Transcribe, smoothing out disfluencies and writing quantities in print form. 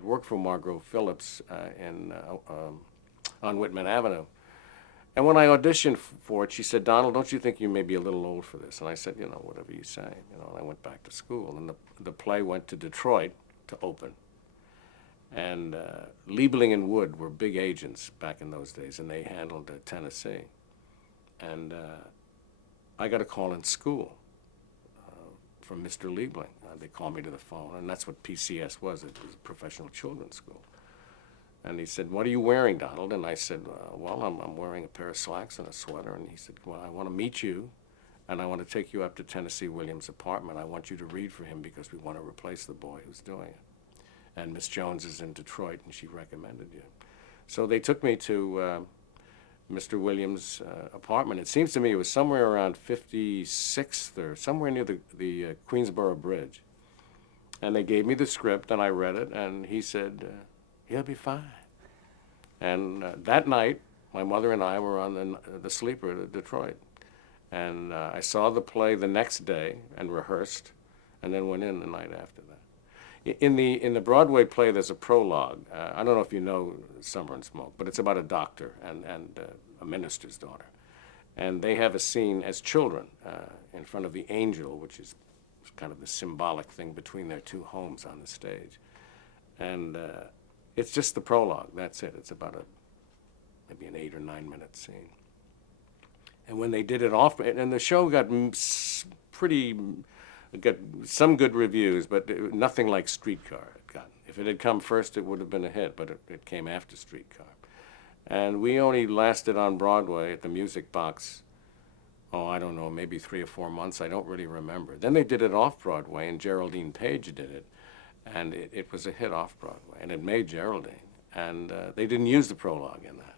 I'd worked for Margot Phillips on Whitman Avenue. And when I auditioned for it, she said, "Donald, don't you think you may be a little old for this?" And I said, "Whatever you say." And I went back to school, and the play went to Detroit to open. And Liebling and Wood were big agents back in those days, and they handled Tennessee. And I got a call in school from Mr. Liebling. They called me to the phone, and that's what PCS was. It was a professional children's school. And he said, "What are you wearing, Donald?" And I said, "Well, I'm wearing a pair of slacks and a sweater." And he said, "Well, I want to meet you, and I want to take you up to Tennessee Williams' apartment. I want you to read for him because we want to replace the boy who's doing it. And Miss Jones is in Detroit, and she recommended you." So they took me to Mr. Williams' apartment. It seems to me it was somewhere around 56th or somewhere near the Queensboro Bridge. And they gave me the script, and I read it, and he said, "He'll be fine." And that night, my mother and I were on the sleeper to Detroit. And I saw the play the next day and rehearsed, and then went in the night after that. In the Broadway play, there's a prologue. I don't know if you know Summer and Smoke, but it's about a doctor and a minister's daughter. And they have a scene as children in front of the angel, which is kind of the symbolic thing between their two homes on the stage. And it's just the prologue. That's it. It's about maybe an 8 or 9 minute scene. And when they did it off, and the show got some good reviews, but nothing like Streetcar had gotten. If it had come first, it would have been a hit, but it came after Streetcar. And we only lasted on Broadway at the Music Box, I don't know, maybe 3 or 4 months. I don't really remember. Then they did it off Broadway, and Geraldine Page did it. And it was a hit off Broadway, and it made Geraldine. And they didn't use the prologue in that.